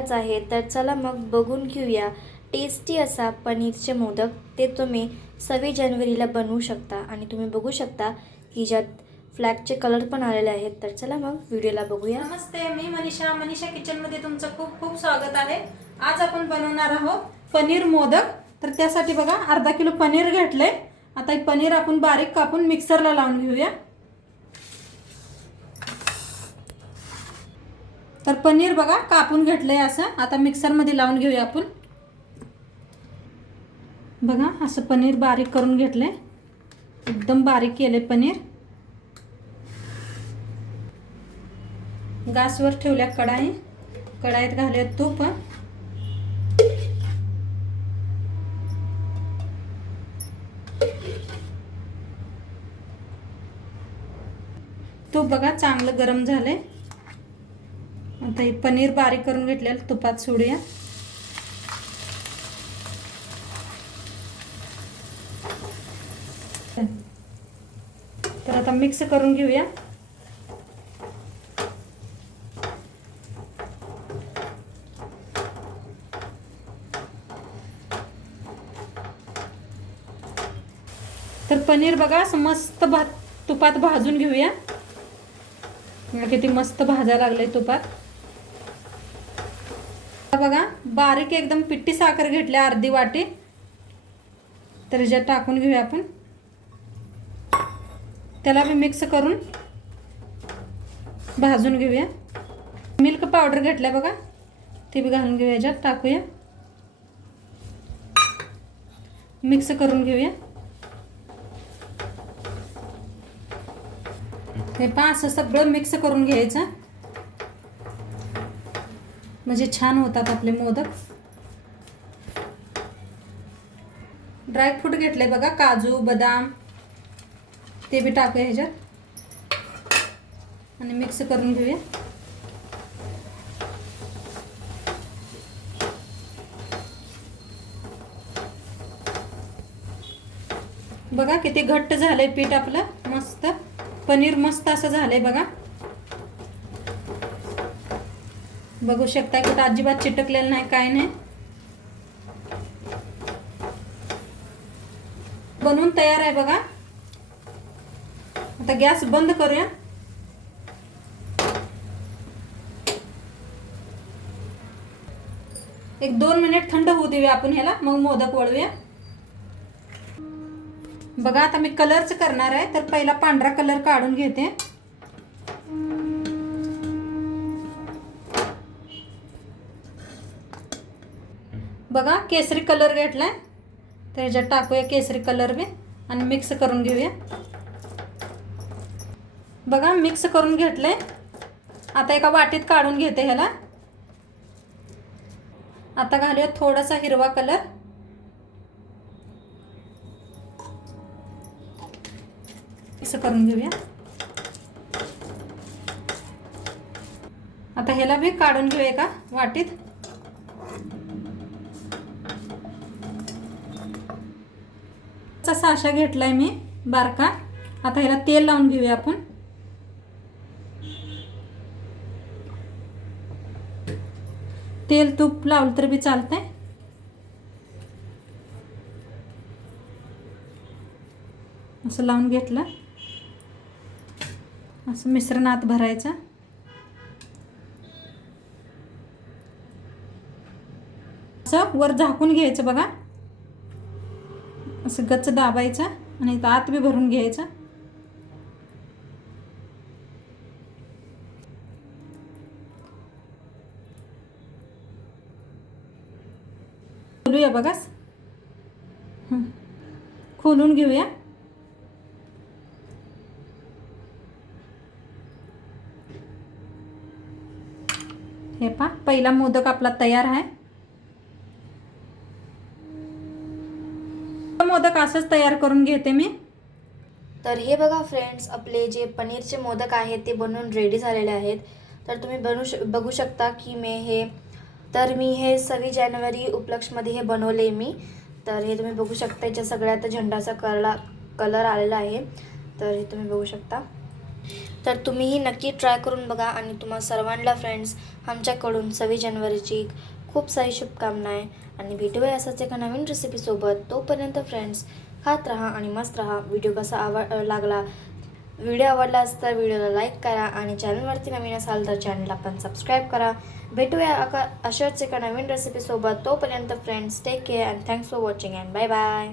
करायचं आहे. तर चला मग बघून घेऊया टेस्टी असा पनीरचे मोदक. ते तुम्ही 26 जानेवारीला बनवू शकता आणि तुम्ही बघू शकता की ज्यात फ्लॅगचे कलर पण आलेले आहेत. तर चला मग व्हिडिओला बघूया. नमस्ते, मी मनीषा किचनमध्ये तुमचं खूप खूप स्वागत आहे. आज आपण बनवणार आहोत पनीर मोदक. तर त्यासाठी बघा अर्धा किलो पनीर घेतले. आता हे पनीर आपण बारीक कापून मिक्सरला लावून घेऊया. तर पनीर बघा कापून घेतलंय असं. आता मिक्सरमध्ये लावून घेऊया आपण. बघा असं पनीर बारीक करून घेतलंय, एकदम बारीक केले पनीर. गॅसवर ठेवल्या कढाईत घालूया तूप. तूप बघा चांगलं गरम झालंय. आता हे पनीर बारीक करून घेतलेलं तुपात सोडूया. तर आता मिक्स करून घेऊया. तर पनीर बघा असं मस्त तुपात भाजून घेऊया. किती मस्त भाजायला लागले तुपात. बघा बारीक एकदम पिट्टी साखर घेतल्या अर्धी वाटी. तर ज्यात टाकून घेऊया आपण. त्याला भी मिक्स करून भाजून घेऊया. मिल्क पावडर घेतल्या बघा, ते भी घालून घेऊया, याच्यात टाकूया, मिक्स करून घेऊया. हे पहा असं सगळं मिक्स करून घ्यायचं, म्हणजे छान होतात आपले मोदक. ड्रायफ्रूट घेतले बघा, काजू बदाम, ते भी टाकूया ह्याच्यात आणि मिक्स करून घेऊया. बघा किती घट्ट झालंय पीठ आपलं. मस्त पनीर मस्त असं झालंय बघा. बघू शकता कुठं अजिबात चिटकलेलं नाही, काय नाही. बनवून तयार आहे बघा. आता गॅस बंद करूया. एक 2 मिनिट थंड होऊ देऊया आपण ह्याला, मग मोदक वळूया. बघा आता मी कलरच करणार आहे. तर पहिला पांढरा कलर काढून घेते. बघा केसरी कलर घेतलाय, तर ह्याच्यात टाकूया केसरी कलर बी आणि मिक्स करून घेऊया. बघा मिक्स करून घेतलंय. आता एका वाटीत काढून घेते ह्याला. आता घालूया थोडासा हिरवा कलर. मिक्स करून घेऊया. आता ह्याला भी काढून घेऊया एका वाटीत. साशा घेतलाय मी बारका. आता ह्याला तेल लावून घेऊया आपण. तेल तूप लावलं तर बी चालतंय. असं लावून घेतलं. असं मिश्रण आत भरायचं. असं वर झाकून घ्यायचं बघा. असं गच्च दाबायचं आणि आत बी भरून घ्यायचं. खोलूया बघा, खोलून घेऊया. हे पहा पहिला मोदक आपला तयार आहे. मोदक असंच तयार करून घेते मी. तर हे बघा फ्रेंड्स, आपले जे पनीरचे मोदक आहेत ते बनवून रेडी झालेले आहेत. तर तुम्ही बघू शकता की मी हे 26 जानेवारी उपलक्षमध्ये हे बनवले मी. तर हे तुम्ही बघू शकता, याच्या सगळ्यात झेंडाचा कलर आलेला आहे. तर हे तुम्ही बघू शकता. तर तुम्हीही नक्की ट्राय करून बघा आणि तुम्हा सर्वांना फ्रेंड्स आमच्याकडून 26 जानेवारीची खूप सारी शुभकामना आहे आणि भेटूया असाच एका नवीन रेसिपीसोबत. तोपर्यंत फ्रेंड्स खात राहा आणि मस्त राहा. व्हिडिओ कसा लागला, व्हिडिओ आवडलाच तर व्हिडिओला लाईक करा आणि चॅनलवरती नवीन असाल तर चॅनलला पण सबस्क्राईब करा. भेटूया अशाच एका नवीन रेसिपीसोबत. तोपर्यंत friends take care and thanks for watching and bye bye.